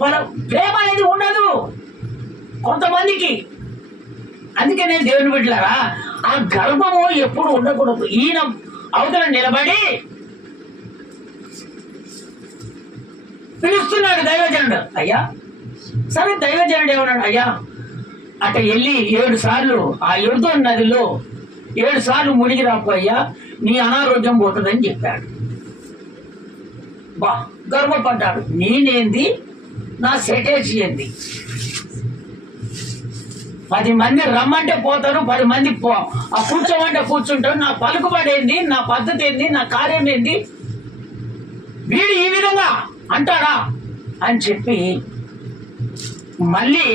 మన ప్రేమ అనేది ఉండదు కొంతమందికి. అందుకే నేను దేవుని బిడ్డలారా, ఆ గర్వము ఎప్పుడు ఉండకూడదు. ఈయన అవతల నిలబడి పిలుస్తున్నాడు దైవజనుడు. అయ్యా సరే, దైవజనుడు ఏమన్నాడు? అయ్యా అట వెళ్ళి 7 సార్లు ఆ యోర్దాను నదిలో 7 సార్లు మునిగి రాపోయ్యా, నీ అనారోగ్యం పోతుందని చెప్పాడు. బా గర్వపడ్డాడు. నేనేంది, నా సెటేజ్ ఏంది? 10 మంది రమ్మంటే పోతాను, 10 మంది కూర్చోమంటే కూర్చుంటాను. నా పలుకుబడి ఏంది, నా పద్ధతి ఏంది, నా కార్యం ఏంది? వీడు ఈ విధంగా అంటాడా అని చెప్పి మళ్ళీ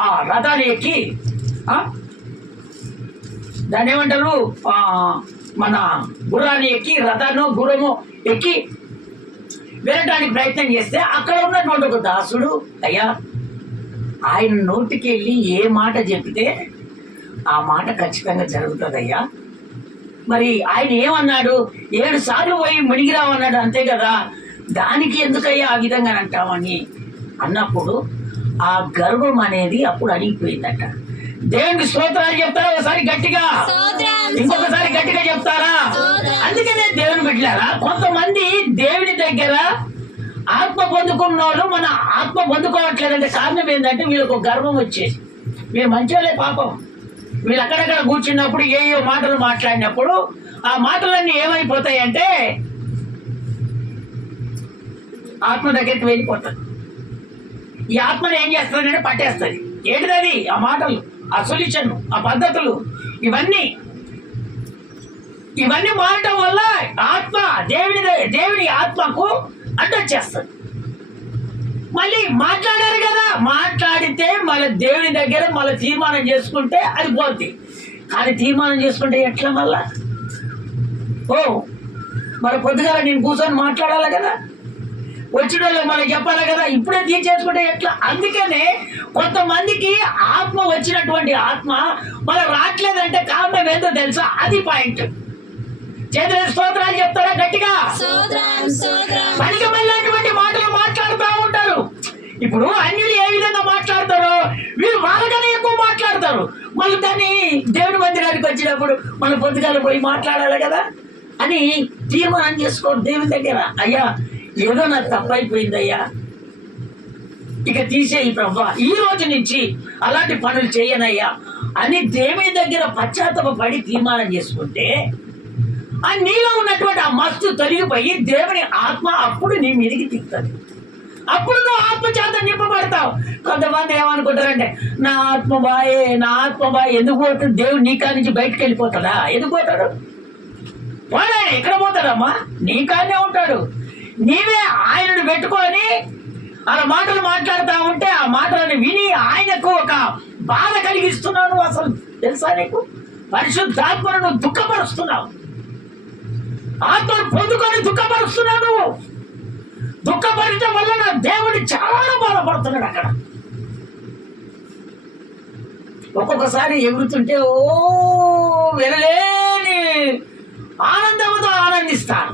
ఆ రథాన్ని ఎక్కి, దాన్ని ఏమంటారు, మన గుర్రాన్ని ఎక్కి, గుర్రము ఎక్కి వెళ్ళటానికి ప్రయత్నం చేస్తే అక్కడ ఉన్నటువంటి ఒక దాసుడు, అయ్యా ఆయన నోటికి వెళ్ళి ఏ మాట చెప్తే ఆ మాట ఖచ్చితంగా జరుగుతుందయ్యా. మరి ఆయన ఏమన్నాడు? 7 సార్లు పోయి మునిగిరావన్నాడు, అంతే కదా, దానికి ఎందుకయ్యా ఆ విధంగా అంటామని అన్నప్పుడు ఆ గర్వం అనేది అప్పుడు అణిగిపోయిందట. దేవునికి స్తోత్రాలు చెప్తారా? ఒకసారి గట్టిగా, ఇంకొకసారి గట్టిగా చెప్తారా? అందుకనే దేవుని బిడ్డలారా, కొంతమంది దేవుని దగ్గర ఆత్మ పొందుకున్నోళ్ళు మన ఆత్మ పొందుకోవట్లేదంటే కారణం ఏంటంటే వీళ్ళకు గర్వం వచ్చేసి, వీళ్ళు మంచోళ్ళే పాపం. వీళ్ళు అక్కడక్కడ కూర్చున్నప్పుడు ఏయో మాటలు మాట్లాడినప్పుడు ఆ మాటలన్నీ ఏమైపోతాయంటే ఆత్మ దగ్గరికి వెళ్ళిపోతుంది. ఈ ఆత్మను ఏం చేస్తుందంటే పట్టేస్తుంది. ఏంటిది? ఆ మాటలు, ఆ సొల్యూషన్, ఆ పద్ధతులు, ఇవన్నీ మారటం వల్ల ఆత్మ దేవుని ఆత్మకు అడ్డొచ్చేస్తుంది. మళ్ళీ మాట్లాడారు కదా, మాట్లాడితే మళ్ళీ దేవుని దగ్గర మళ్ళీ తీర్మానం చేసుకుంటే అది పోద్ది. కానీ తీర్మానం చేసుకుంటే ఎట్లా మళ్ళా? మరి పొద్దుగాల నేను కూర్చొని మాట్లాడాలి కదా, వచ్చిన వాళ్ళు మనకి చెప్పాలి కదా, ఇప్పుడే తీర్చేసుకుంటే ఎట్లా? అందుకనే కొంతమందికి ఆత్మ వచ్చినటువంటి ఆత్మ మనం రావట్లేదంటే కారణం ఏంటో తెలుసా? అది పాయింట్. చేతుల స్తోత్రాలు చెప్తారా గట్టిగా? పనికిమైనటువంటి మాటలు మాట్లాడుతూ ఉంటారు. ఇప్పుడు అన్యులు ఏ విధంగా మాట్లాడతారో వీళ్ళు వాళ్ళకనే ఎక్కువ మాట్లాడతారు. మళ్ళీ దాన్ని దేవుని మందిరానికి వచ్చినప్పుడు మన పొద్దుగాల పోయి మాట్లాడాలి కదా అని తీర్మానం చేసుకో దేవుని దగ్గర. అయ్యా ఏదో నాకు తప్పైపోయిందయ్యా, ఇక తీసేయి ప్రభా, ఈ రోజు నుంచి అలాంటి పనులు చేయనయ్యా అని దేవుని దగ్గర పశ్చాత్తాపడి తీర్మానం చేసుకుంటే ఆ నీలో ఉన్నటువంటి ఆ మస్తు తొలగిపోయి దేవుని ఆత్మ అప్పుడు నీ మీదికి తిప్పుతుంది. అప్పుడు నువ్వు ఆత్మ చేత నింపబడతావు. కొంతమంది ఏమనుకుంటారంటే నా ఆత్మ బాయే ఎందుకు పోతుంది? దేవుడు నీ కాడి నుంచి బయటకు వెళ్ళిపోతాడా? ఎందుకు పోతాడు? వాడు ఎక్కడ పోతాడమ్మా? నీ కాడనే ఉంటాడు. నీవే ఆయనను పెట్టుకొని అలా మాటలు మాట్లాడుతూ ఉంటే ఆ మాటలను విని ఆయనకు ఒక బాధ కలిగిస్తున్నాను. అసలు తెలుసా నీకు? పరిశుద్ధాత్మను నువ్వు దుఃఖపరుస్తున్నావు. ఆత్మను పొందుకొని దుఃఖపరుస్తున్నాను. దుఃఖపరచడం వల్ల నా దేవుడు చాలా బాధపడుతున్నాడు. అక్కడ ఒక్కొక్కసారి ఎగురుతుంటే వినలేని ఆనందంతో ఆనందిస్తాను.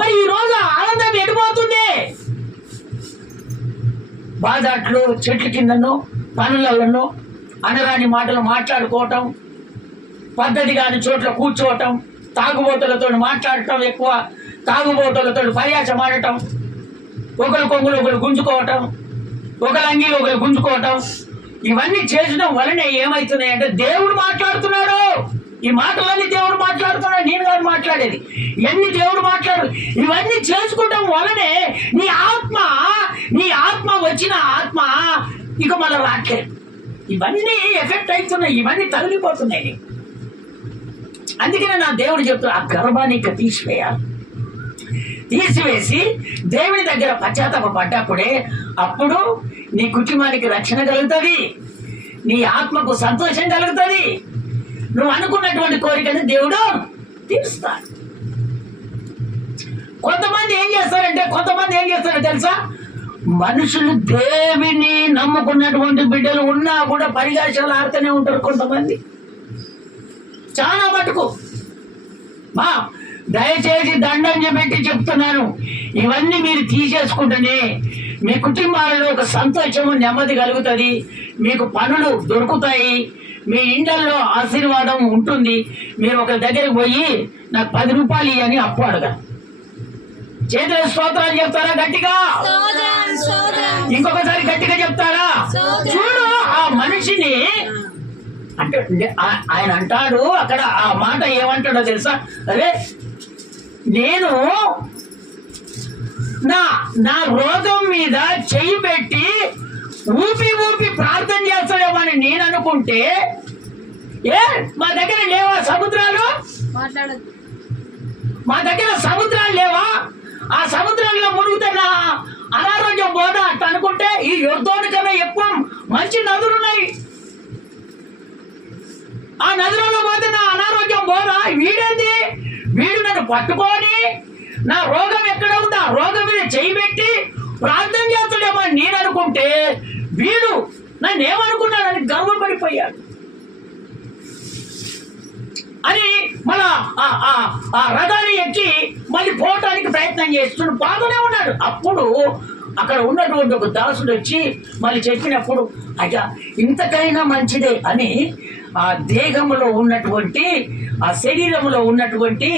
మరి ఈ రోజు ఆనందం ఎడిపోతుంది. బాధాట్లు, చెట్ల కిందను, పనులలో అనరాని మాటలు మాట్లాడుకోవటం, పద్ధతి కాని చోట్ల కూర్చోవటం, తాగుబోతులతో మాట్లాడటం, ఎక్కువ తాగుబోతులతో పర్యాసం ఆడటం, ఒకరి కొంగులు ఒకరు గుంజుకోవటం, ఒకరి అంగీలు ఒకరు గుంజుకోవటం, ఇవన్నీ చేసడం వలన ఏమవుతున్నాయంటే దేవుడు మాట్లాడుతున్నాడు. ఈ మాటలన్నీ దేవుడు మాట్లాడుతున్నాడు, నేను కాదు మాట్లాడేది. ఇవన్నీ దేవుడు మాట్లాడు. ఇవన్నీ చేసుకుంటాం వలనే నీ ఆత్మ వచ్చిన ఆత్మ ఇక మళ్ళీ రాట్లేదు. ఇవన్నీ ఎఫెక్ట్ అవుతున్నాయి, ఇవన్నీ తగిలిపోతున్నాయి. అందుకనే నా దేవుడు చెప్తున్నా, ఆ గర్భాన్ని ఇక తీసివేసి దేవుని దగ్గర పశ్చాత్తాపడ్డప్పుడే అప్పుడు నీ కుటుంబానికి రక్షణ కలుగుతుంది, నీ ఆత్మకు సంతోషం కలుగుతుంది, నువ్వు అనుకున్నటువంటి కోరికని దేవుడు తీరుస్తాడు. కొంతమంది ఏం చేస్తారో తెలుసా? మనుషులు దేవుని నమ్ముకున్నటువంటి బిడ్డలు ఉన్నా కూడా పరిగాశాలు ఆడుతూనే ఉంటారు. కొంతమంది చాలా మటుకు దయచేసి దండం పెట్టి చెప్తున్నాను, ఇవన్నీ మీరు తీసేసుకుంటేనే మీ కుటుంబాలలో ఒక సంతోషము నెమ్మది కలుగుతుంది, మీకు పనులు దొరుకుతాయి, మీ ఇండ్లలో ఆశీర్వాదం ఉంటుంది. మీరు ఒక దగ్గరికి పోయి నాకు 10 రూపాయలు ఇవ్వని అప్పు అడగా. చేతుల స్తోత్రాలు చెప్తారా గట్టిగా? ఇంకొకసారి గట్టిగా చెప్తారా? చూడు ఆ మనిషిని అంటే ఆయన అంటాడు అక్కడ, ఆ మాట ఏమంటాడో తెలుసా? అరే నేను నా రోగం మీద చెయ్యి పెట్టి ఊపి ప్రార్థన చేస్తాడేమని నేను అనుకుంటే, మా దగ్గర లేవా సముద్రాలు? మా దగ్గర సముద్రాలు లేవా? ఆ సముద్రంలో మునుగుతున్న అనారోగ్యం పోదా అట్ట అనుకుంటే, ఈ యుద్ధాని కన్నా ఎక్కువ మంచి నదులు ఉన్నాయి. ఆ నదులలో పోతే నా అనారోగ్యం పోదా? వీడేంది, వీడు నన్ను పట్టుకొని నా రోగం ఎక్కడ ఉందా రోగం మీద చేయి పెట్టి ప్రార్థన చేస్తాడేమో నేను అనుకుంటే, వీడు నన్ను ఏమనుకున్నాడని గర్వపడిపోయాడు అని మన ఆ రథాన్ని ఎక్కి మళ్ళీ పోవటానికి ప్రయత్నం చేస్తూ బాగానే ఉన్నాడు. అప్పుడు అక్కడ ఉన్నటువంటి ఒక దాసుడు వచ్చి మళ్ళీ చెప్పినప్పుడు, అయ్యా ఇంతకైనా మంచిదే అని ఆ దేహంలో ఉన్నటువంటి ఆ శరీరంలో ఉన్నటువంటి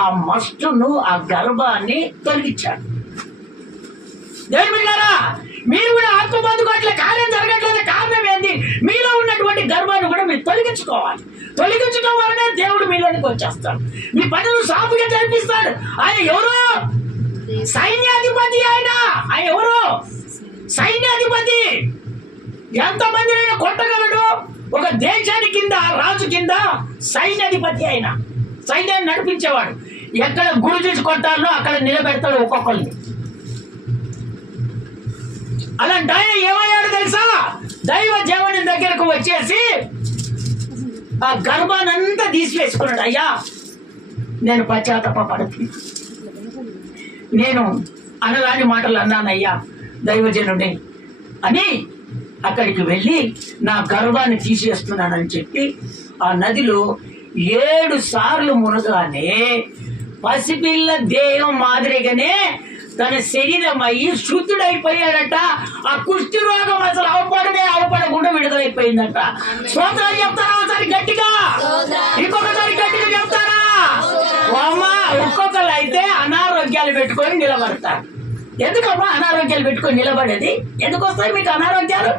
ఆ మస్టును ఆ గర్భాన్ని తొలగించాడు. దేవుని బిడ్డలారా, మీరు కూడా ఆత్మబంధుకు అట్లా కార్యం జరగట్లేదు. కారణం ఏంటి? మీలో ఉన్నటువంటి గర్వాన్ని కూడా మీరు తొలగించుకోవాలి. తొలగించడం వలనే దేవుడు మీలోనికి వచ్చేస్తాడు, మీ పనులు సాఫీగా జరిపిస్తాడు. ఆయన ఎవరో సైన్యాధిపతి. ఆయన ఎవరో సైన్యాధిపతి. ఎంతమందినైనా కొట్టగలడు. ఒక దేశానికి కింద రాజు కింద సైన్యాధిపతి. ఆయన సైన్యాన్ని నడిపించేవాడు. ఎక్కడ గురి చూసి కొట్టాలో అక్కడ నిలబెడతాడు ఒక్కొక్కరిని. అలాంటి ఆయన ఏమయ్యాడు తెలుసా? దైవ దేవుని దగ్గరకు వచ్చేసి ఆ గర్భానంతా తీసివేసుకున్నాడు. అయ్యా నేను పశ్చాత్తాపడుతున్నా, నేను అనరాని మాటలు అన్నానయ్యా దైవజనుడి అని అక్కడికి వెళ్ళి నా గర్భాన్ని తీసేస్తున్నానని చెప్పి ఆ నదిలో 7 సార్లు మునగానే పసిపిల్ల దేహం మాదిరిగానే తన శరీరం అయ్యి శుద్ధుడైపోయాడట. ఆ కుష్టి రోగం అసలు అవపడకుండా విడుదలైపోయిందట. స్తోత్రాలు చెప్తారా ఒకసారి గట్టిగా? ఇంకొకసారి గట్టిగా చెప్తారా? అమ్మా ఒక్కొక్కరు అయితే అనారోగ్యాలు పెట్టుకొని నిలబడతారు. ఎందుకమ్మా అనారోగ్యాలు పెట్టుకొని నిలబడేది? ఎందుకు వస్తాయి మీకు అనారోగ్యాలు?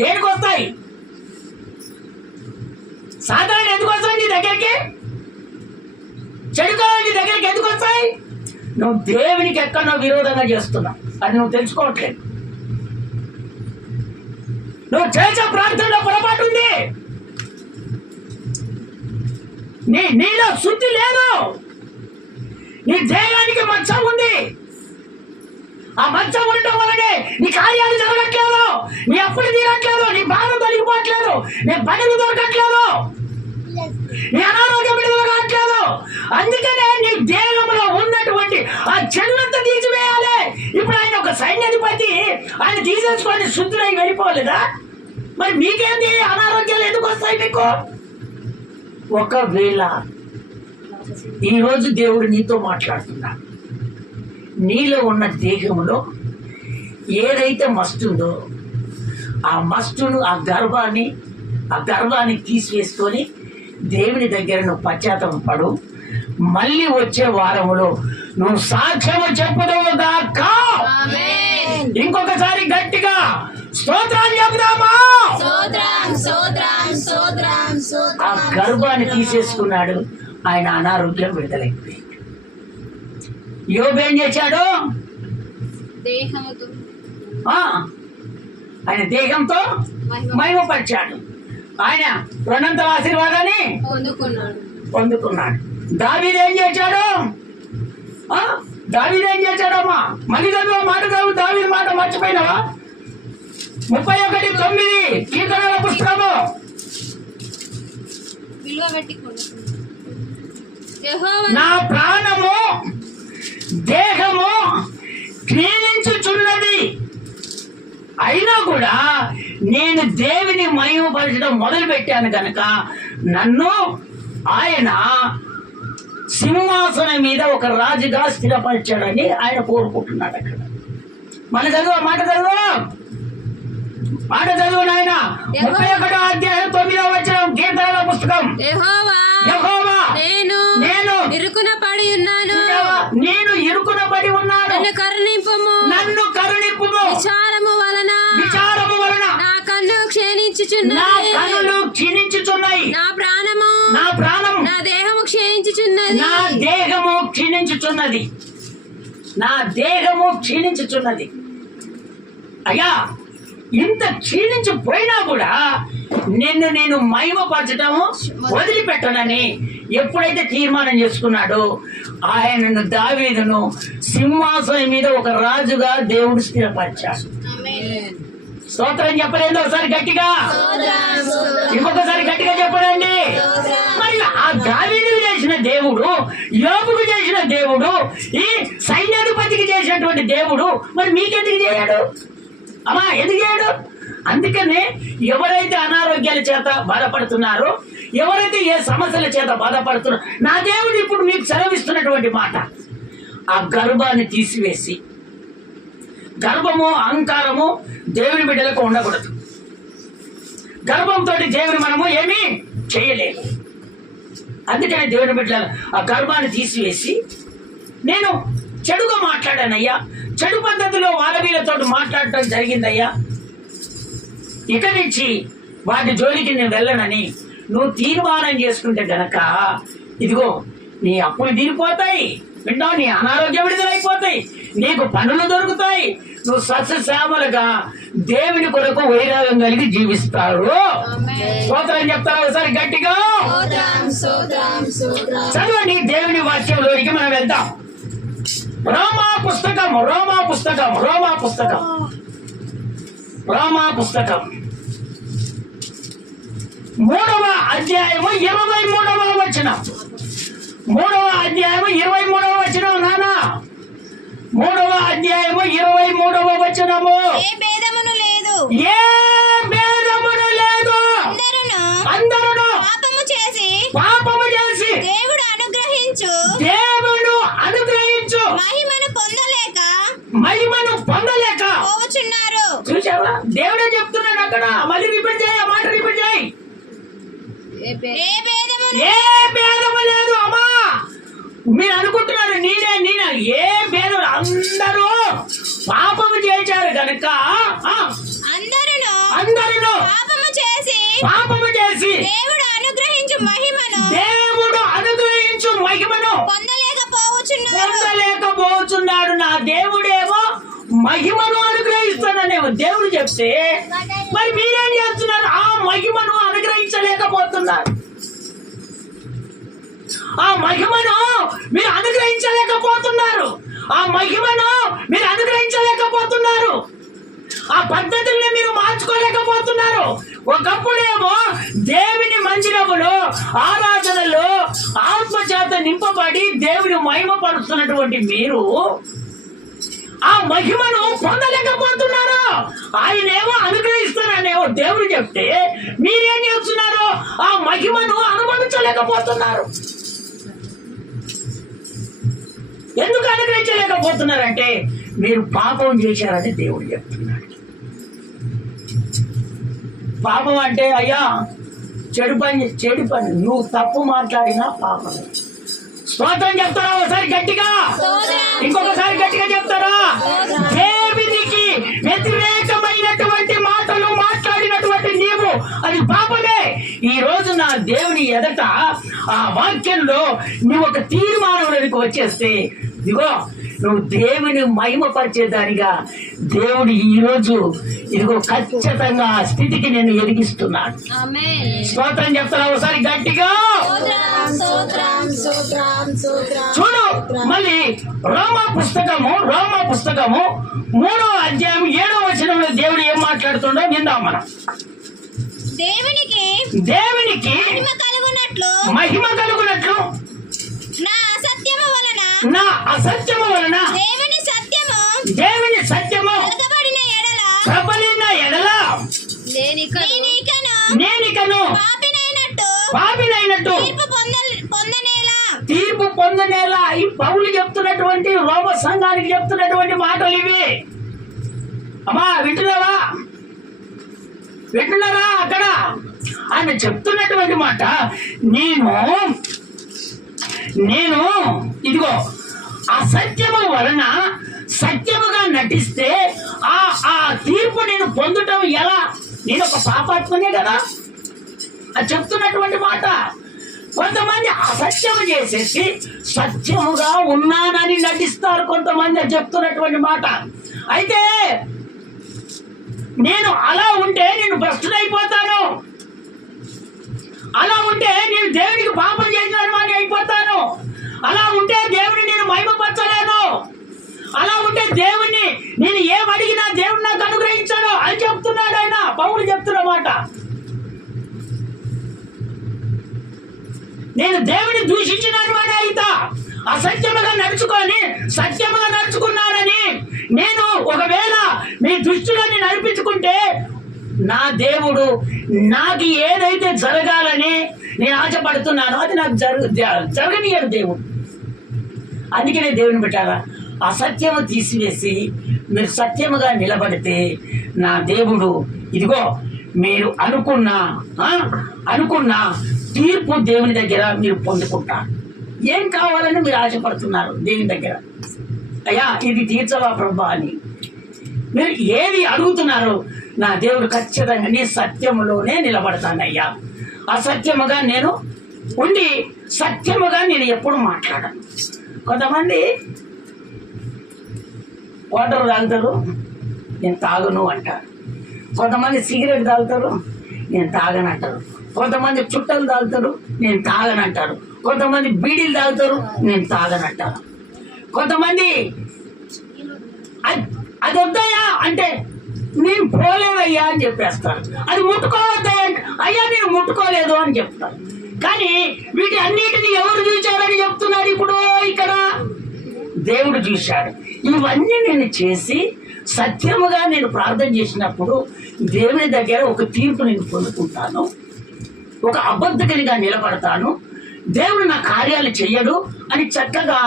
దేనికి వస్తాయి? సాధారణ ఎందుకు వస్తాయి నీ దగ్గరికి? చెడుకోవాలి నీ దగ్గరికి ఎందుకు వస్తాయి? నువ్వు దేవునికి ఎక్కడో విరోధంగా చేస్తున్నావు, అది నువ్వు తెలుసుకోవట్లేదు. నువ్వు చేసే ప్రార్థనలో పొరపాటు ఉంది. నీలో శుద్ధి లేదు. నీ దేహానికి మచ్చ ఉంది. ఆ మచ్చ ఉండటం వల్లనే నీ కార్యాలు జరగట్లేదు, నీ అప్పులు తీరట్లేదు, నీ బాధ తొలగిపోవట్లేదు, నీ పనులు దొరకట్లేదు, నీ అనారోగ్యం విడుదల కావట్లేదు. అందుకనే నీ దేహంలో ఉన్నటువంటి ఆ చెడునంతా తీసివేయాలి. ఇప్పుడు ఆయన ఒక సైన్యాధిపతి, ఆయన తీసేసుకొని శుద్ధులై వెళ్ళిపోలేదా? మరి మీకేంది అనారోగ్యాలు ఎందుకు వస్తాయి మీకు? ఒకవేళ ఈరోజు దేవుడు నీతో మాట్లాడుతున్నాడు, నీలో ఉన్న దేహంలో ఏదైతే మస్తుందో ఆ మస్తును ఆ గర్వాన్ని తీసివేసుకొని దేవుని దగ్గర నువ్వు పశ్చాత్తాపడు. మళ్ళీ వచ్చే వారములో నువ్వు సాక్ష్యము చెప్పుదవు గాక. ఇంకొకసారి గట్టిగా స్తోత్రాలు చెప్దామా? ఆ గర్భాన్ని తీసేసుకున్నాడు. ఆయన అనారోగ్యం విడుదలైపోయింది. యోబు ఏం చేశాడు? ఆయన దేహంతో మహిమపరిచాడు. ఆయన రెండంతల ఆశీర్వాదాన్ని పొందుకున్నాడు. దావీదు ఏం చేశాడు? అమ్మా మళ్ళీ మాట దావీదు మాట మర్చిపోయినావా? 31:9 కీర్తనల పుస్తకము. నా ప్రాణము దేహము క్షీణించుచున్నది, అయినా కూడా నేను దేవుని మహిమపరచడం మొదలు పెట్టాను కనుక నన్ను ఆయన సింహాసనం మీద ఒక రాజుగా స్థిరపరిచాడని ఆయన కోరుకుంటున్నాడు. అక్కడ మన చదువు మాట చదువు నాయన 31వ అధ్యాయం 9వ వచనం కీర్తనల పుస్తకం. యెహోవా నేను ఇరుకున పడి ఉన్నాను, నేను ఇరుకున పడి ఉన్నాను, నన్ను కరుణింపుము, విచారము వలన నా కన్నులు క్షీణించుచున్నాయి, నా ప్రాణము నా దేహము క్షీణించుచున్నది. అయ్యా, ఇంత క్షీణించిపోయినా కూడా నిన్ను నేను మహిమపరచటము వదిలిపెట్టనని ఎప్పుడైతే తీర్మానం చేసుకున్నాడో ఆయనను దావీదును సింహాసనం మీద ఒక రాజుగా దేవుడు స్థిరపరిచాడు. స్తోత్రం చెప్పలేదు ఒకసారి గట్టిగా, ఇంకొకసారి గట్టిగా చెప్పడండి. మరి ఆ దావీదుకు చేసిన దేవుడు, యోబుకు చేసిన దేవుడు, ఈ సైన్యాధిపతికి చేసినటువంటి దేవుడు మరి మీకెందుకు చేయడు అమ్మా? ఎందుకు చేయడు? అందుకనే ఎవరైతే అనారోగ్యాల చేత బాధపడుతున్నారో, ఎవరైతే ఏ సమస్యల చేత బాధపడుతున్నారో, నా దేవుడు ఇప్పుడు మీకు సెలవిస్తున్నటువంటి మాట, ఆ గర్భాన్ని తీసివేసి, గర్భము అహంకారము దేవుని బిడ్డలకు ఉండకూడదు. గర్భంతో దేవుని మనము ఏమీ చేయలేము. అందుకనే దేవుని బిడ్డలు ఆ గర్భాన్ని తీసివేసి, నేను చెడుగా మాట్లాడానయ్యా, చెడు పద్ధతిలో వాళ్ళతో మాట్లాడటం జరిగిందయ్యా, ఇక నుంచి వాటి జోలికి నేను వెళ్ళనని నువ్వు తీర్మానం చేసుకుంటే గనక ఇదిగో నీ అప్పులు తీరిపోతాయి, వింటావు, నీ అనారోగ్య విడుదలైపోతాయి, నీకు పనులు దొరుకుతాయి, నువ్వు సస్యశ్యామలుగా దేవుని కొరకు వైరాగ్యం కలిగి జీవిస్తావు. స్తోత్రం చెప్తారా ఒకసారి గట్టిగా? చదవండి దేవుని వాక్యంలోనికి మనం వెళ్తాం. రోమా పుస్తకం 3వ అధ్యాయము 23వ వచనం. 3వ అధ్యాయము 23వ వచనం నాన్న. 3వ అధ్యాయము 23వ వచనము. ఏ భేదమును లేదు, అందరూ పాపము చేసి దేవుడు అనుగ్రహించు మహిమను పొందలేక పోవచున్నారు. చూసావా? దేవుడే చెప్తున్నాడు అక్కడ. మళ్ళీ రిపీట్ చేయి, ఆ మాట రిపీట్ చేయి. ఏ భేదము లేదు అమ్మా. మీరు అనుకుంటున్నారు నేనే ఏ భేదం, అందరూ పాపము చేశారు కనుక అందరూ పాపము చేసి దేవుడు అనుగ్రహించు మహిమను పొందలేకపోతున్నాడు. నా దేవుడేమో మహిమను అనుగ్రహిస్తాననేమో దేవుడు చెప్తే, మరి మీరేం చేస్తున్నారు? ఆ మహిమను అనుగ్రహించలేకపోతున్నారు. ఆ మహిమను మీరు అనుగ్రహించలేకపోతున్నారు. ఆ పద్ధతుల్ని మీరు మార్చుకోలేకపోతున్నారు. ఒకప్పుడేమో దేవుని మందిరములో ఆరాధనలో ఆత్మచేత నింపబడి దేవుని మహిమ పరుస్తున్నటువంటి మీరు ఆ మహిమను పొందలేకపోతున్నారు. ఆయనేమో అనుగ్రహిస్తాననేమో దేవుడు చెప్తే మీరేం చేస్తున్నారు? ఆ మహిమను అనుభవించలేకపోతున్నారు. ఎందుకు అనుగ్రహించలేకపోతున్నారంటే మీరు పాపం చేశారని దేవుడు చెప్తున్నాడు. పాపం అంటే అయ్యా చెడు పని, నువ్వు తప్పు మాట్లాడినా పాపం. స్తోత్రం చెప్తారా ఒకసారి గట్టిగా? ఇంకొకసారి గట్టిగా చెప్తారా? దేవునికి వ్యతిరేకమైనటువంటి మాటలు మాట్లాడినటువంటి నీవు అది పాపమే. ఈ రోజు నా దేవుని ఎదట ఆ వాక్యంలో నువ్వు ఒక తీర్మానంలోనికి వచ్చేస్తే, ఇదిగో నువ్వు దేవుని మహిమపరిచేదానిగా దేవుడు ఈ రోజు ఇదిగో ఖచ్చితంగా ఆ స్థితికి నేను ఎదిగిస్తున్నాను. స్తోత్రం చెప్తారా ఒకసారి గట్టిగా? చూడు మళ్ళీ రోమా పుస్తకము 3వ అధ్యాయం 7వ వచనంలో దేవుడు ఏం మాట్లాడుతుండో విందాం మనం. దేవునికి మహిమ కలుగునట్లు నా అసత్యము వలన దేవుని సత్యము ప్రబలిన ఎడల నేనికను పాపినైనట్టు తీర్పు పొందనేలా ఈ పౌలు చెప్తున్నటువంటి రోమ సంఘానికి చెప్తున్నటువంటి మాటలు ఇవి. అమ్మా వింటున్నావా? వింటున్నారా? అక్కడ ఆయన చెప్తున్నటువంటి మాట, నేను ఇదిగో అసత్యము వలన సత్యముగా నటిస్తే ఆ తీర్పు నేను పొందటం ఎలా? నేను ఒక పాపాత్మనే కదా. అది చెప్తున్నటువంటి మాట. కొంతమంది అసత్యము చేసేసి సత్యముగా ఉన్నానని నటిస్తారు కొంతమంది. అది చెప్తున్నటువంటి మాట. అయితే నేను అలా ఉంటే నేను భ్రష్టుడైపోతాను, అలా ఉంటే నేను దేవునికి పాపం చేసిన వాడిని అయిపోతాను, అలా ఉంటే దేవుని నేను మహిమపరచలేను, అలా ఉంటే దేవుణ్ణి నేను ఏం అడిగినా దేవుడు నాకు అనుగ్రహించాడు అని చెప్తున్నాడు ఆయన. పౌలు చెప్తున్నమాట. నేను దేవుని దూషించిన వాడే అయితా, అసత్యముగా నడుచుకొని సత్యముగా నడుచుకున్నానని నేను ఒకవేళ మీ దృష్టిలోని నడిపించుకుంటే నా దేవుడు నాకు ఏదైతే జరగాలని నేను ఆశపడుతున్నానో అది నాకు జరగనీయడు దేవుడు. అందుకే నేను దేవుని పెట్టాలా, అసత్యము తీసివేసి మీరు సత్యముగా నిలబడితే నా దేవుడు ఇదిగో మీరు అనుకున్న తీర్పు దేవుని దగ్గర మీరు పొందుకుంటారు. ఏం కావాలని మీరు ఆశపడుతున్నారు దేవుని దగ్గర? అయ్యా ఇది తీర్చవా ప్రభా అని మీరు ఏది అడుగుతున్నారో నా దేవుడు ఖచ్చితంగా నీ సత్యములోనే నిలబడతానయ్యా. అసత్యముగా నేను ఉండి సత్యముగా నేను ఎప్పుడు మాట్లాడను. కొంతమంది వాటర్ తాగుతారు, నేను తాగను అంటారు. కొంతమంది సిగరెట్ తాగుతారు, నేను తాగనంటారు. కొంతమంది చుట్టలు తాగుతారు, నేను తాగనంటారు. కొంతమంది బీడీలు తాగుతారు, నేను తాగనంటారు. కొంతమంది అది వద్దయ్యా అంటే నేను పోలేదయ్యా అని చెప్పేస్తారు. అది ముట్టుకోవద్దయ్యా అంటే అయ్యా నేను ముట్టుకోలేదు అని చెప్తారు. కానీ వీటి అన్నిటిని ఎవరు చూశారని చెప్తున్నాడు ఇప్పుడు ఇక్కడ? దేవుడు చూశాడు. ఇవన్నీ నేను చేసి సత్యముగా నేను ప్రార్థన చేసినప్పుడు దేవుని దగ్గర ఒక తీర్పు నేను పొందుకుంటాను, ఒక అబద్ధకనిగా నిలబడతాను, దేవుడు నా కార్యాలు చెయ్యడు అని చక్కగా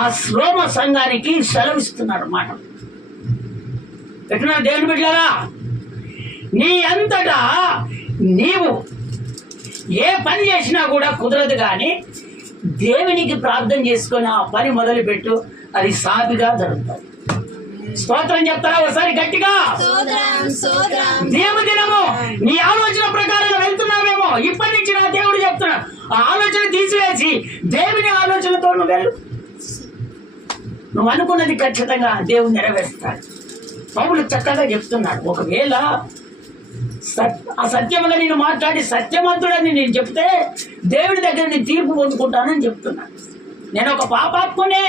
ఆ రోమ సంఘానికి సెలవిస్తున్నాడు మాట. ఎట్లా దేవుని బిడ్డలారా, నీ అంతటా నీవు ఏ పని చేసినా కూడా కుదరదు, కానీ దేవునికి ప్రార్థన చేసుకొని ఆ పని మొదలుపెట్టు, అది సాపిగా జరుగుతుంది. స్తోత్రం చెప్తారా ఒకసారి గట్టిగా? దేవుని దినము నీ ఆలోచన ప్రకారం వెళ్తున్నావేమో, ఇప్పటి నుంచి నా దేవుడు చెప్తున్నాడు ఆ ఆలోచన తీసివేసి దేవుని ఆలోచనతో నువ్వు వెళ్ళు. నువ్వు అనుకున్నది ఖచ్చితంగా దేవుడు నెరవేరుస్తాడు. పౌలు చక్కగా చెప్తున్నాడు, ఒకవేళ అసత్యముగా నేను మాట్లాడి సత్యవంతుడని నేను చెప్తే దేవుడి దగ్గర నేను తీర్పు పొందుకుంటానని చెప్తున్నాను. నేను ఒక పాపాత్మునే,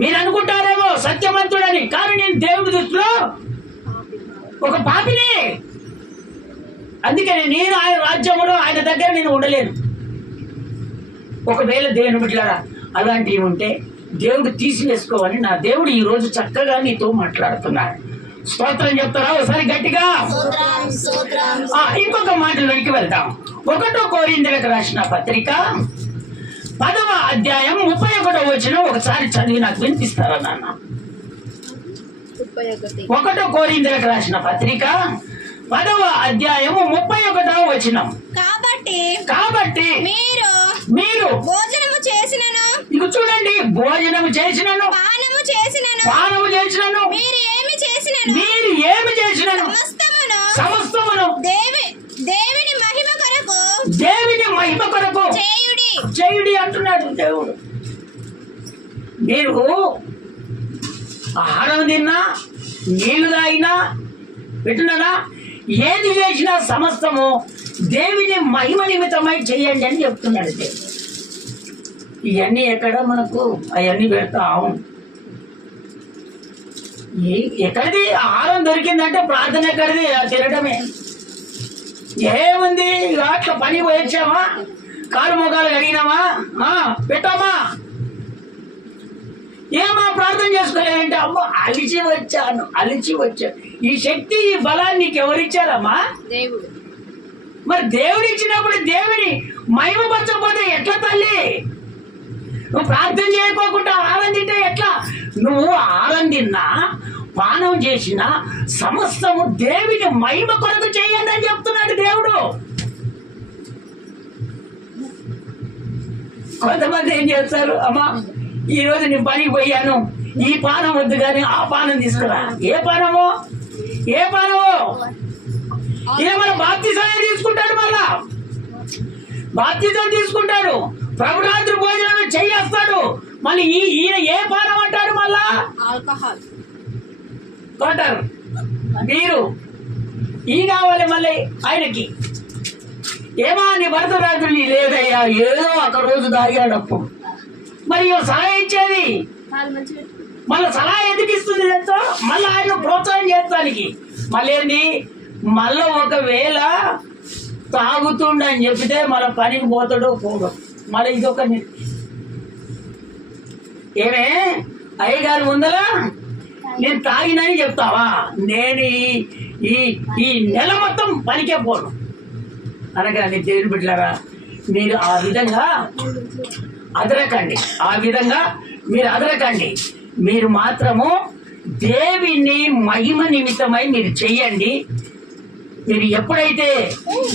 మీరు అనుకుంటారేమో సత్యవంతుడని, కానీ నేను దేవుడి దృష్టిలో ఒక పాపినే. అందుకని నేను ఆయన రాజ్యంలో ఆయన దగ్గర నేను ఉండలేను. ఒకవేళ దేవుని బిడ్డలారా అలాంటివి ఉంటే దేవుడు తీసివేసుకోవని నా దేవుడు ఈ రోజు చక్కగా నీతో మాట్లాడుతున్నాడు. స్తోత్రం చెప్తారా ఒకసారి గట్టిగా? ఇంకొక మాటలోనికి వెళ్దాం. 1 కొరింథీయులకు రాసిన పత్రిక 10వ అధ్యాయం 31వ వచనం ఒకసారి చదివి నాకు వినిపిస్తారా నాన్న? 1 కొరింథీయులకు రాసిన పత్రిక 10వ అధ్యాయం 31వ వచనం. కాబట్టి మీరు భోజనము చేసినను, ఇక చూడండి, భోజనము చేసినను, పానము చేసినను, మీరు ఏమి చేసినను సమస్తమును దేవుని మహిమ కొరకు చేయుడి అంటున్నాడు దేవుడు. మీరు ఆహారం తిన్నా, నీళ్లు తాగినా, పెట్టున్నారా, ఏది చేసినా సమస్తము దేవుని మహిమ నిమిత్తమై చెయ్యండి అని చెప్తున్నాడు దేవుడు. ఇవన్నీ ఎక్కడ మనకు అవన్నీ పెడతాం. ఎక్కడిది ఆహారం దొరికిందంటే ప్రార్థన ఎక్కడిది? తినడమే. ఏముంది అట్లా పని పోయొచ్చామా, కాలు మొగాలు కడిగినామా, పెట్టామా, ఏమా ప్రార్థన చేసుకోలేదంటే అమ్మ అలిచి వచ్చాను. ఈ శక్తి ఈ బలాన్ని నీకు ఎవరిచ్చారమ్మా? దేవుడు. మరి దేవుడు ఇచ్చినప్పుడు దేవుని మహిమపరచకపోతే ఎట్లా తల్లి? నువ్వు ప్రార్థన చేయకోకుండా ఆహారం తింటే ఎట్లా? నువ్వు ఆహారం తిన్నా పానం చేసిన సమస్తము దేవుని మహిమ కొరకు చేయండి అని చెప్తున్నాడు దేవుడు. కొంతమంది ఏం చేస్తారు, అమ్మా ఈ రోజు నేను పనికి పోయాను, ఈ పానం వద్దు కానీ ఆ పానం తీసుకురా. ఏ పానము? ఏ పానము? ఏమన్నా బాప్తిజం తీసుకుంటాడు, మళ్ళా బాప్తిజం తీసుకుంటాడు, ప్రభురాత్రి భోజనం చెయ్యేస్తాడు, మళ్ళీ ఈయన ఏ పానం అంటాడు? మళ్ళా ఆల్కహాల్ కొంటారు మీరు ఈ కావాలి మళ్ళీ ఆయనకి. ఏమా నీ భర్త రాత్రులు లేదయ్యా, ఏదో ఒక రోజు దాగాడప్పుడు. మరి సలహా ఇచ్చేది మళ్ళీ సలహా ఎందుకు ఇస్తుంది? ఎంతో మళ్ళీ ఆయన ప్రోత్సాహం చేస్తానికి. మళ్ళీ ఏంది, మళ్ళీ ఒకవేళ తాగుతుండని చెప్తే మళ్ళీ పనికి పోతాడో పోడు. మళ్ళీ ఇదొక ఏమే అయ్యగారు ముందర నేను తాగినని చెప్తావా? నేను ఈ ఈ నెల మొత్తం పనికే పోను అనగా నీ దేవుని బిడ్డలారా, మీరు ఆ విధంగా అదరకండి. ఆ విధంగా మీరు అదరకండి. మీరు మాత్రము దేవుని మహిమ నిమిత్తమై మీరు చెయ్యండి. మీరు ఎప్పుడైతే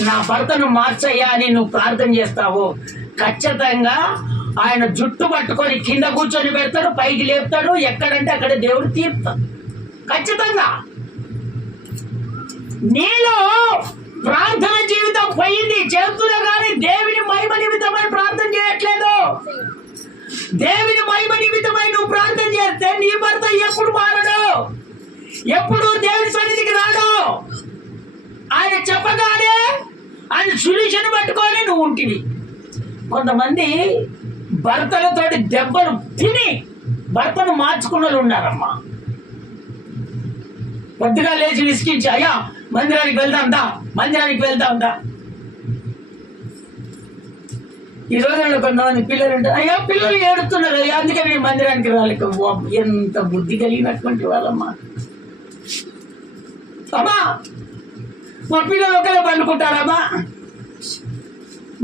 నా భర్తను మార్చయ్యా అని నువ్వు ప్రార్థన చేస్తావో ఖచ్చితంగా ఆయన జుట్టు పట్టుకొని కింద కూర్చొని పెడతాడు, పైకి లేపుతాడు, ఎక్కడంటే అక్కడ దేవుడు తీర్తాడు ఖచ్చితంగా. నీలో ప్రార్థన జీవితం పోయింది చేస్తున్నా కానీ దేవుని మహిమ నిమిత్తమై ప్రార్థన చేయట్లేదు. దేవుని మహిమ నిమిత్తమై నువ్వు ప్రార్థన చేస్తే నీ భర్త ఎప్పుడు మారడు, ఎప్పుడు దేవుని సన్నిధికి రాడు. ఆయన చెప్పగానే ఆయన సొల్యూషన్ పట్టుకొని నువ్వు ఉంటివి. కొంతమంది భర్తలతోటి దెబ్బలు తిని భర్తను మార్చుకున్న వాళ్ళు ఉన్నారమ్మా. పొద్దుగా లేచి విసిగించి, అయ్యా మందిరానికి వెళ్దాందా, మందిరానికి వెళ్దాందా. ఈ రోజుల్లో కొంతమంది పిల్లలు ఉంటారు, అయ్యా పిల్లలు ఏడుతున్నారు, అయ్యా అందుకే మేము మందిరానికి రాలేక. ఎంత బుద్ధి కలిగినటువంటి వాళ్ళమ్మా. అమ్మా మా పిల్లలు ఒకరే పండుకుంటారమ్మా,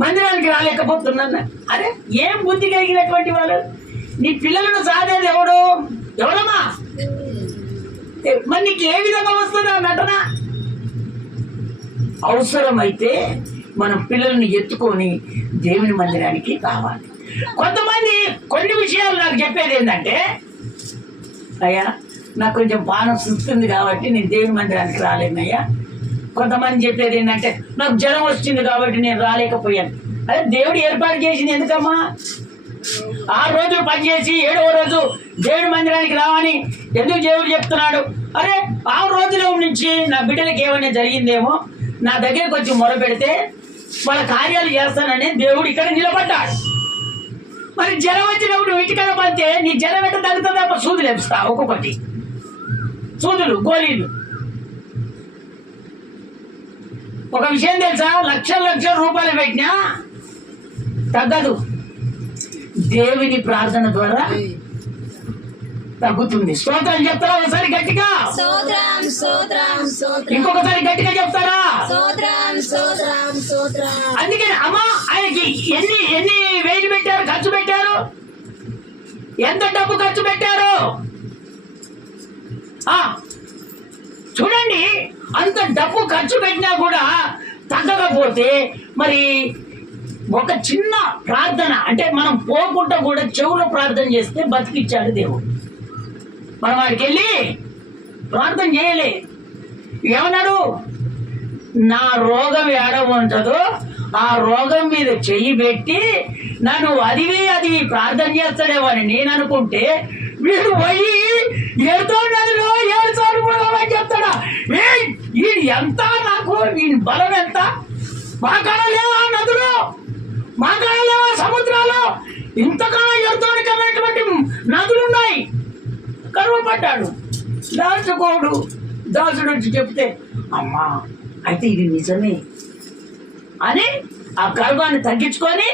మందిరానికి రాలేకపోతున్నాను. అరే ఏం బుద్ధి కలిగినటువంటి వాళ్ళు? నీ పిల్లలను సాధేది ఎవడు? ఎవరమ్మా? మరి నీకు ఏ విధంగా వస్తుందా నటన? అవసరమైతే మనం పిల్లల్ని ఎత్తుకొని దేవుని మందిరానికి రావాలి. కొంతమంది కొన్ని విషయాలు నాకు చెప్పేది ఏంటంటే, అయ్యా నాకు కొంచెం పానం సుస్తుంది కాబట్టి నేను దేవుని మందిరానికి రాలేనయ్యా. కొంతమంది చెప్పేది ఏంటంటే, నాకు జ్వరం వచ్చింది కాబట్టి నేను రాలేకపోయాను. అదే దేవుడు ఏర్పాటు చేసింది ఎందుకమ్మా? 6 రోజులు పనిచేసి 7వ రోజు దేవుడి మందిరానికి రావని ఎందుకు దేవుడు చెప్తున్నాడు? అరే 6 రోజుల నుంచి నా బిడ్డలకి ఏమైనా జరిగిందేమో, నా దగ్గరకు వచ్చి మొరపెడితే వాళ్ళ కార్యాలు చేస్తానని దేవుడు ఇక్కడ నిలబడ్డాడు. మరి జ్వరం వచ్చినప్పుడు ఇంటికడ పడితే నీ జ్వరం ఎట్ట తగ్గుతుందా? సూదులు వేపిస్తా, ఒక్కొక్కటి సూదులు గోళీలు. ఒక విషయం తెలుసా, లక్షల రూపాయలు పెట్టినా తగ్గదు. దేవుని ప్రార్థన ద్వారా తగ్గుతుంది. స్తోత్రం చెప్తారా ఒకసారి గట్టిగా? ఇంకొకసారి గట్టిగా చెప్తారా? అందుకని అమ్మా ఆయనకి ఎన్ని వేలు పెట్టారు, ఖర్చు పెట్టారు, ఎంత డబ్బు ఖర్చు పెట్టారు చూడండి. అంత డబ్బు ఖర్చు పెట్టినా కూడా తగ్గకపోతే మరి ఒక చిన్న ప్రార్థన అంటే మనం పోకుండా కూడా చెవులో ప్రార్థన చేస్తే బతికిచ్చాడు దేవుడు. మనం వాడికి వెళ్ళి ప్రార్థన చేయలే. ఏమన్నాడు? నా రోగం ఏడ ఉంటుందో ఆ రోగం మీద చెయ్యి పెట్టి నన్ను అది ప్రార్థన చేస్తాడేమో అని నేను అనుకుంటే, వీడు పోయి 7వ నదిలో 7 సార్లు మునగమని చెప్తాడా? వీడు ఎంత, నాకు వీడి బలం ఎంత? మా కాడ లేవా నదులు, మా కాడ లేవా సముద్రాలు? ఇంతకాలం ఎర్తోనికమైనటువంటి నదులున్నాయి. కరువపడ్డాడు. దాసుడు వచ్చి చెప్తే, అమ్మా అయితే ఇది నిజమే అని ఆ గర్వాన్ని తగ్గించుకొని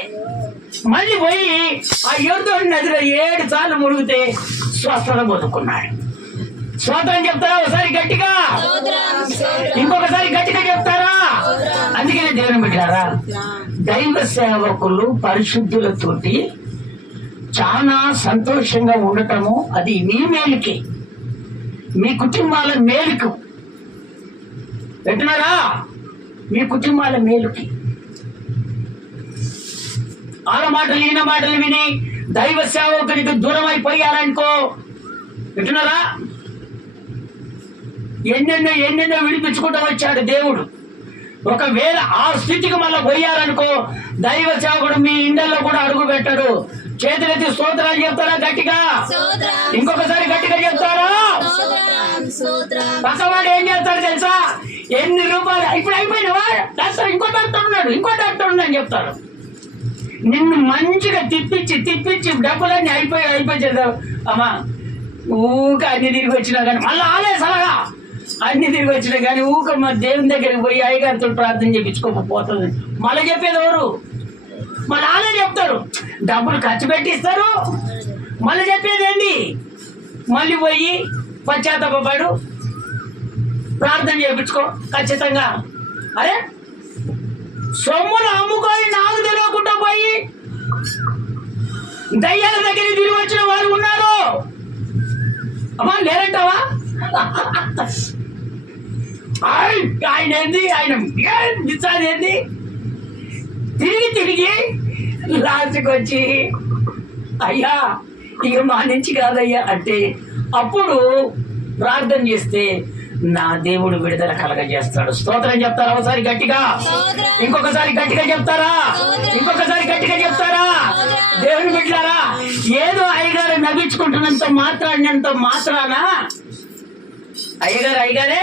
మళ్ళీ పోయి ఆ యోర్దాను నదిలో 7 సార్లు మునిగితే స్వస్థత పొందుకున్నాడు. స్తోత్రం చెప్తారా ఒకసారి గట్టిగా? ఇంకొకసారి గట్టిగా చెప్తారా? అందుకనే దేవుని బిడ్డారా, దైవ సేవకులు పరిశుద్ధులతోటి చాలా సంతోషంగా ఉండటము అది మీ మేలుకి, మీ కుటుంబాల మేలుకు. పెట్టినారా? మీ కుటుంబాల మేలుకి. వాళ్ళ మాటలు ఈయన మాటలు విని దైవ సేవకునికి దూరం అయిపోయారనుకో, పెట్టినారా? ఎన్నెన్నో విడిపించుకుంటూ వచ్చాడు దేవుడు. ఒకవేళ ఆ స్థితికి మళ్ళీ పోయారనుకో, దైవ సేవకుడు మీ ఇండల్లో కూడా అడుగు పెట్టాడు. చేతులెత్తి స్తోత్రాలు చెప్తారా గట్టిగా? ఇంకొకసారి గట్టిగా చెప్తారా? పక్కవాడు ఏం చేస్తాడు తెలుసా? ఎన్ని రూపాయలు ఇప్పుడు అయిపోయినవా ఇంకో డాక్టర్ ఉన్నాడు అని చెప్తాడు. నిన్ను మంచిగా తిప్పించి డబ్బులన్నీ అయిపోయి అమ్మా ఊక అన్ని తిరిగి వచ్చినా కానీ మళ్ళీ ఆలే సలహా అన్ని తిరిగి వచ్చినా కానీ ఊక మా దేవుని దగ్గరికి పోయి అయ్యగారితో ప్రార్థన చేయించుకోకపోతుంది. మళ్ళీ చెప్పేది ఎవరు? మళ్ళీ ఆలే చెప్తారు. డబ్బులు ఖర్చు పెట్టిస్తారు. మళ్ళీ చెప్పేది ఏంటి? మళ్ళీ పోయి పశ్చాత్తాపడు, ప్రార్థన చేయించుకో ఖచ్చితంగా. అరే సొమ్మును అమ్ముకొని నాకు తెలియకుండా పోయి దయ్యాల దగ్గర తిరిగి వచ్చిన వారు ఉన్నారు. అమ్మా లేరంటావా? ఆయన ఏంది, ఆయన ఏంది తిరిగి లాస్ట్కి వచ్చి అయ్యా ఇక మా నుంచి కాదయ్యా అంటే అప్పుడు ప్రార్థన చేస్తే నా దేవుడు విడుదల కలగజేస్తాడు. స్తోత్రం చెప్తారా ఒకసారి గట్టిగా? ఇంకొకసారి గట్టిగా చెప్తారా? ఇంకొకసారి గట్టిగా చెప్తారా? దేవుని బిడ్డలారా, ఏదో అయ్యగారు నవ్వించుకుంటున్నంత మాత్రాన అయ్యగారే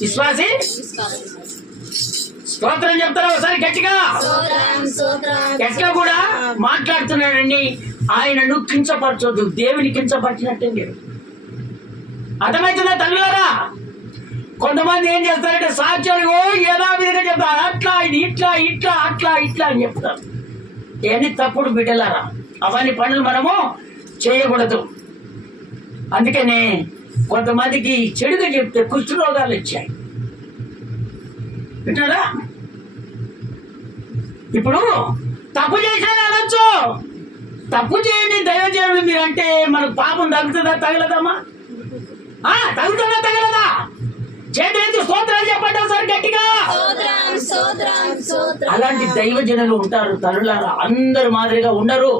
విశ్వాసి. స్తోత్రం చెప్తారా ఒకసారి గట్టిగా? ఎట్లా కూడా మాట్లాడుతున్నాడండి. ఆయనను కించపరచొద్దు, దేవుని కించపరిచినట్టే మీరు. అర్థమవుతుందా తల్లులారా? కొంతమంది ఏం చేస్తారంటే సాక్ష్యాలు ఏదో విధంగా చెప్తారు, అట్లా ఇది ఇట్లా అని చెప్తారు. ఏది తప్పుడు బిడ్డలారా, అవన్నీ పనులు మనము చేయకూడదు. అందుకనే కొంతమందికి చెడుగా చెప్తే కుష్ఠరోగాలు వచ్చాయి. వింటారా? ఇప్పుడు తప్పు చేశాను అనొచ్చు. తప్పు చేయని దైవజనులు మీరంటే మనకు పాపం తగ్గుతుందా తగలదమ్మా? తగ్గుతుందా తగలదా? చేతులెత్తి స్తోత్రాలు చెప్పండి ఒకసారి గట్టిగా. అలాంటి దైవజనులు ఉంటారు తల్లులారా. అందరు మాదిరిగా ఉండరు.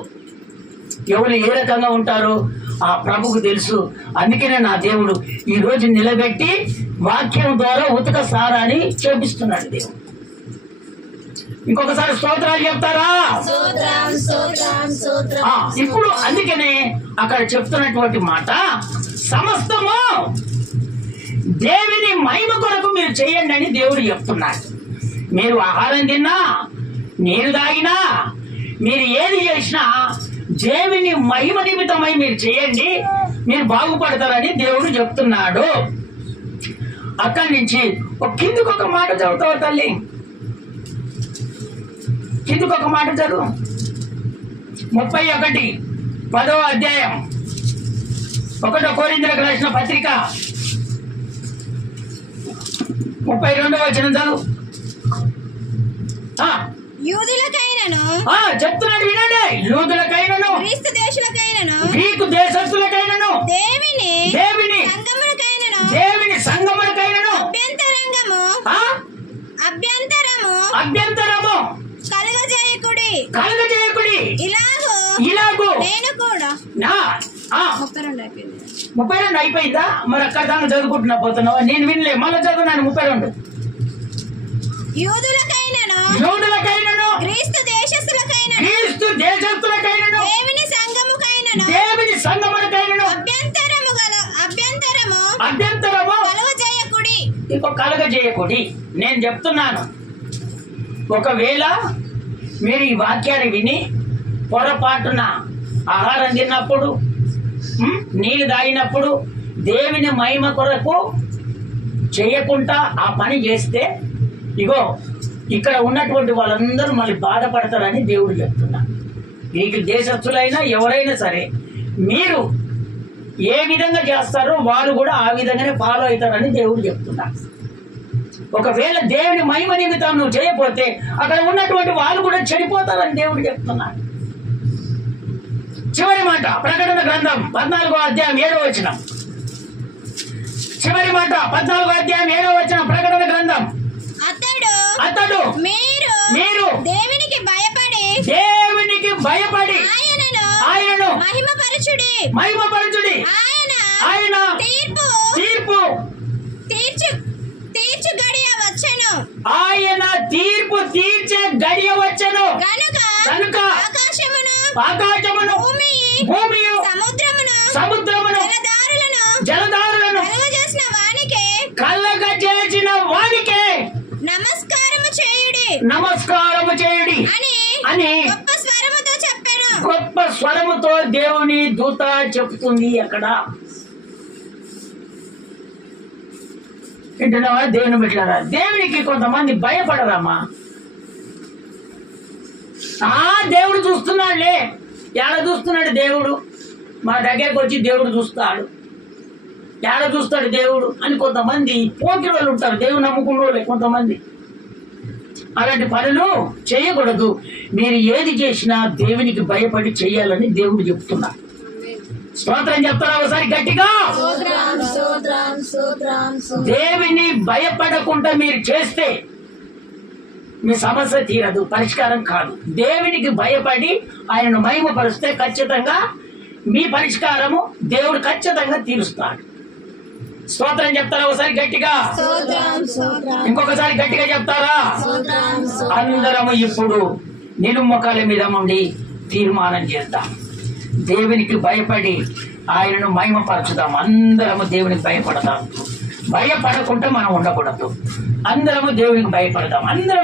ఎవరు ఏ రకంగా ఉంటారో ఆ ప్రభుకు తెలుసు. అందుకనే నా దేవుడు ఈ రోజు నిలబెట్టి వాక్యం ద్వారా ఉతక సారాన్ని చేపిస్తున్నాడు దేవుడు. ఇంకొకసారి స్తోత్రాలు చెప్తారా? ఇప్పుడు అందుకనే అక్కడ చెప్తున్నటువంటి మాట, సమస్తము దేవుని మహిమ కొరకు మీరు చేయండి అని దేవుడు చెప్తున్నాడు. మీరు ఆహారం తిన్నా, నీరు తాగినా, మీరు ఏది చేసినా దేవుని మహిమ నిమిత్తమై మీరు చేయండి, మీరు బాగుపడతారని దేవుడు చెప్తున్నాడు. అక్కడి నుంచి కిందకు ఒక మాట చదువుతావు తల్లి, కిందకు ఒక మాట చదువు. 31 10వ అధ్యాయం 1 కొరింథీయులకు రాసిన పత్రిక 32వ వచనం చదువు. యూదులకైనను చెప్తున్నాడు వినండి. యూదులకైనను క్రీస్తు దేశులకైనను గ్రీకు దేశస్తులకైనను దేవుని సంగములకైనను అభ్యంతరము కలుగజేయకుడి. ఇలాగు నేను కూడా 32 అయిపోయిందా? మరి అక్కడ దాకా చదువుకుంటున్నా పోతున్నావా? నేను వినలే, మళ్ళీ చదువున్నాను. 32 యూదులకైనను క్రీస్తు దేశస్తులకైనను దేవుని సంగములకైనను అభ్యంతరము కలుగజేయకుడి. నేను చెప్తున్నాను, ఒకవేళ మీరు ఈ వాక్యాన్ని విని పొరపాటున ఆహారం తిన్నప్పుడు, నీళ్ళు తాగినప్పుడు దేవుని మహిమ కొరకు చేయకుండా ఆ పని చేస్తే ఇగో ఇక్కడ ఉన్నటువంటి వాళ్ళందరూ మళ్ళీ బాధపడతారని దేవుడు చెప్తున్నారు. గ్రీకు దేశస్తులైనా ఎవరైనా సరే మీరు ఏ విధంగా చేస్తారో వాళ్ళు కూడా ఆ విధంగానే ఫాలో అవుతారని దేవుడు చెప్తున్నారు. ఒకవేళ దేవుని మహిమ నిమిత్తం నువ్వు చేయకపోతే అక్కడ ఉన్నటువంటి వాళ్ళు కూడా చెడిపోతారని దేవుడు చెప్తున్నాడు. చివరి మాట ప్రకటన గ్రంథం 14వ అధ్యాయం 7వ వచనం. చివరి మాట 14వ అధ్యాయం 7వ వచనం. ప్రకటన గ్రంథం. అతడు మీరు దేవునికి భయపడి ఆయనను మహిమపరచుడి. ఆయన తీర్పు తీర్చు గడియ వచ్చెను. ఆయన తీర్పు తీర్చే గడియ వచ్చెను కనుక ఆకాశమును భూమియు సముద్రమును జలధారులను కలగజేసిన వానికే నమస్కారము చేయుడి అని గొప్ప స్వరముతో దేవుని దూత చెప్తుంది. అక్కడ వింటున్నావా దేవుని బిడ్డలారా? దేవునికి కొంతమంది భయపడరమ్మా. దేవుడు చూస్తున్నాడులే. ఎక్కడ చూస్తున్నాడు దేవుడు? మా దగ్గరకు వచ్చి దేవుడు చూస్తాడు. ఎక్కడ చూస్తాడు దేవుడు అని కొంతమంది పోకిరి వాళ్ళు ఉంటారు. దేవుడు నమ్ముకున్న వాళ్ళే కొంతమంది. అలాంటి పనులు చేయకూడదు. మీరు ఏది చేసినా దేవునికి భయపడి చేయాలని దేవుడు చెప్తున్నారు. స్తోత్రం చెప్తారా ఒకసారి గట్టిగా? దేవుని భయపడకుండా మీరు చేస్తే మీ సమస్య తీరదు, పరిష్కారం కాదు. దేవునికి భయపడి ఆయనను మహిమపరిస్తే ఖచ్చితంగా మీ పరిష్కారము దేవుడు ఖచ్చితంగా తీరుస్తాడు. స్తోత్రం చెప్తారా ఒకసారి గట్టిగా? ఇంకొకసారి గట్టిగా చెప్తారా? అందరము ఇప్పుడు నిలుమ్మకాల మీద ఉండి తీర్మానం చేద్దాం. దేవునికి భయపడి ఆయనను మహిమపరచుదాం. అందరము దేవునికి భయపడదాం. భయపడకుండా మనం ఉండకూడదు. అందరము దేవునికి భయపడదాం. అందరం